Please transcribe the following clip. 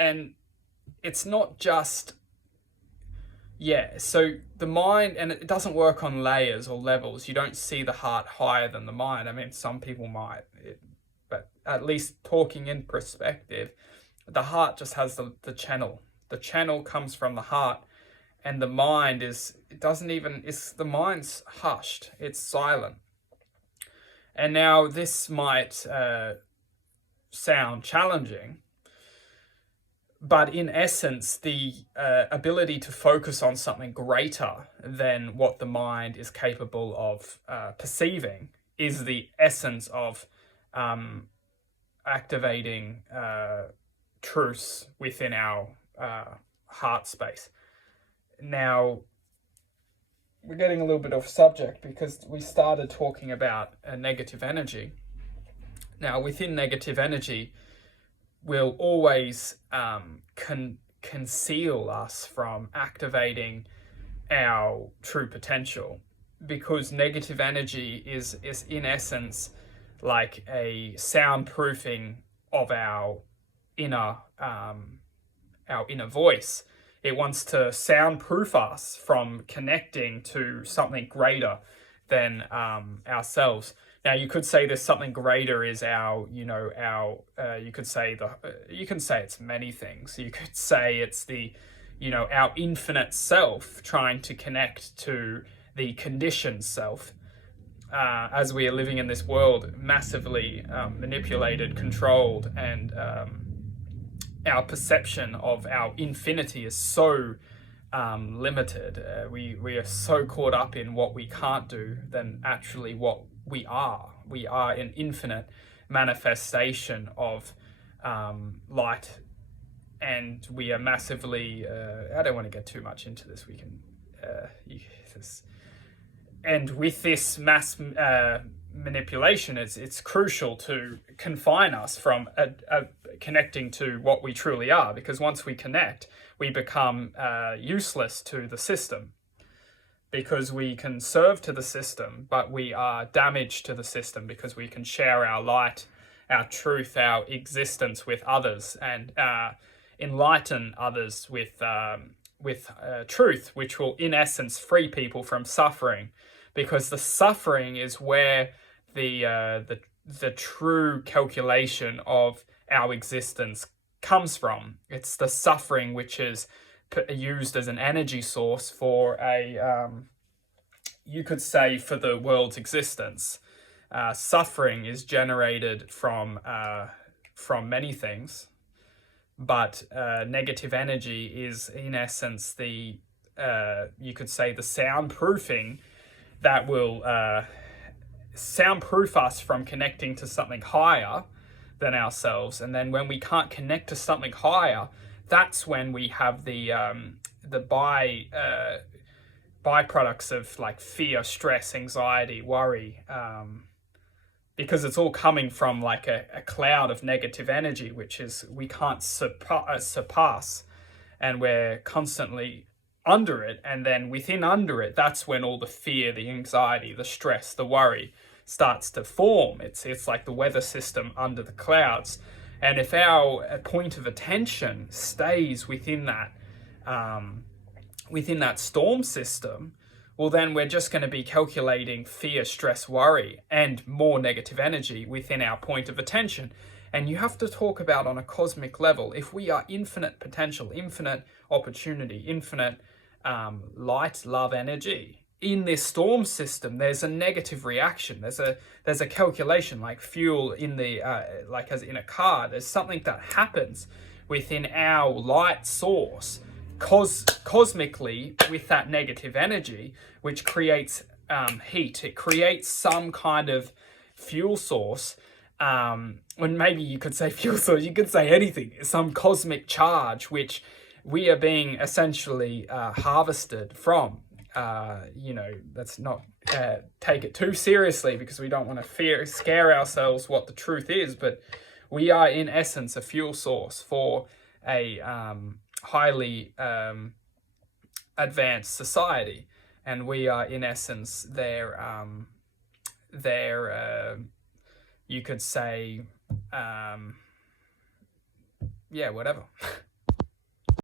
And it's not just, so the mind, and it doesn't work on layers or levels. You don't see the heart higher than the mind. I mean, some people might, but at least talking in perspective, the heart just has the channel. The channel comes from the heart, and the mind the mind's hushed. It's silent. And now this might sound challenging, but in essence, the ability to focus on something greater than what the mind is capable of perceiving is the essence of activating truths within our heart space. Now, we're getting a little bit off subject because we started talking about negative energy. Now, within negative energy, will always conceal us from activating our true potential, because negative energy is in essence like a soundproofing of our inner voice. It wants to soundproof us from connecting to something greater than ourselves. Now, you could say there's something greater is you could say it's many things. You could say it's our infinite self trying to connect to the conditioned self. As we are living in this world, massively manipulated, controlled, and our perception of our infinity is so limited. We are so caught up in what we can't do than actually what we are. We are an infinite manifestation of light, and we are massively. I don't want to get too much into this. We can. And with this mass manipulation, it's crucial to confine us from connecting to what we truly are, because once we connect, we become useless to the system, because we can serve to the system, but we are damaged to the system because we can share our light, our truth, our existence with others, and enlighten others with truth, which will in essence free people from suffering, because the suffering is where the true calculation of our existence comes from. It's the suffering which is used as an energy source for you could say, for the world's existence. Suffering is generated from many things, but negative energy is in essence you could say the soundproofing that will soundproof us from connecting to something higher than ourselves. And then when we can't connect to something higher, that's when we have the byproducts of like fear, stress, anxiety, worry, because it's all coming from like a cloud of negative energy, which is we can't surpass, and we're constantly under it. And then under it, that's when all the fear, the anxiety, the stress, the worry starts to form. It's like the weather system under the clouds. And if our point of attention stays within that storm system, well, then we're just going to be calculating fear, stress, worry, and more negative energy within our point of attention. And you have to talk about on a cosmic level, if we are infinite potential, infinite opportunity, infinite light, love, energy, in this storm system, there's a negative reaction. There's a calculation, like fuel in the like as in a car. There's something that happens within our light source, cosmically, with that negative energy, which creates heat. It creates some kind of fuel source. When maybe you could say fuel source, you could say anything. Some cosmic charge, which we are being essentially harvested from. Let's not take it too seriously, because we don't want to scare ourselves what the truth is, but we are in essence a fuel source for a highly advanced society, and we are in essence their you could say whatever